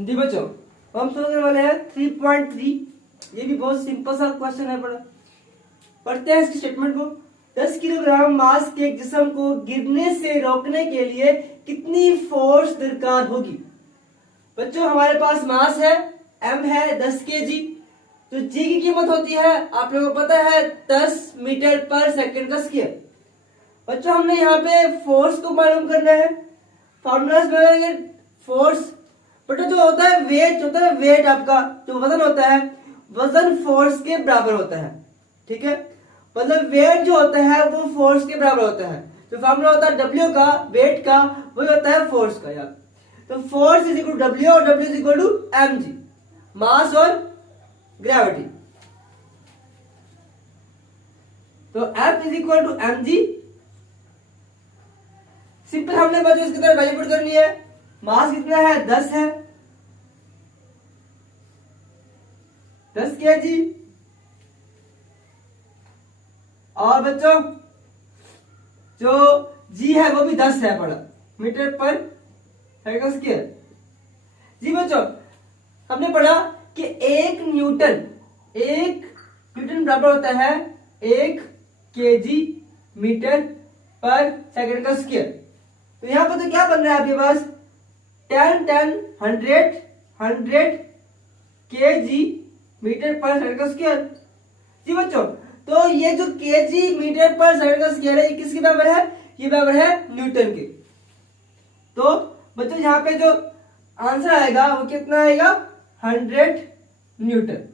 जी बच्चों, हम सोचने वाले हैं 3.3। ये भी बहुत सिंपल सा क्वेश्चन है। पढ़ते हैं इसकी स्टेटमेंट को। 10 किलोग्राम मास के एक जिस्म को गिरने से रोकने के लिए कितनी फोर्स दरकार होगी। बच्चों, हमारे पास मास है, m है 10 kg। तो g की कीमत होती है, आप लोगों को पता है, 10 मीटर पर सेकंड का स्क्वायर। बच्चों, हमने यहाँ पे फोर्स को मालूम करना है। फॉर्मूला बनाएंगे फोर्स बटा जो होता है वेट, होता है वेट, आपका जो वजन होता है वजन फोर्स के बराबर होता है। ठीक है, मतलब वेट जो होता है वो फोर्स के बराबर होता है। जो फॉर्मूला होता है डब्ल्यू का, वेट का, वही होता है फोर्स का यार। तो force is equal to W और W is equal to M G, mass और ग्रेविटी। तो F is equal to M G. Simple हमने बच्चों इसकी तरह वैल्यू पुट करनी है। मास कितना है, 10 है, 10 kg। और बच्चों जो जी है वो भी 10 है, पड़ा मीटर पर सेकंड स्क्वायर। जी बच्चों, हमने पढ़ा कि एक न्यूटन बराबर होता है 1 kg मीटर पर सेकंड का स्क्वायर। तो यहां पर तो क्या बन रहा है आपके पास, 100 kg मीटर पर सेकंड का स्क्वायर। जी बच्चों, तो ये जो kg मीटर पर सेकंड का स्क्वायर है, ये किसके बराबर है, ये बराबर है न्यूटन के। तो बच्चों यहाँ पे जो आंसर आएगा वो कितना आएगा, 100 न्यूटन।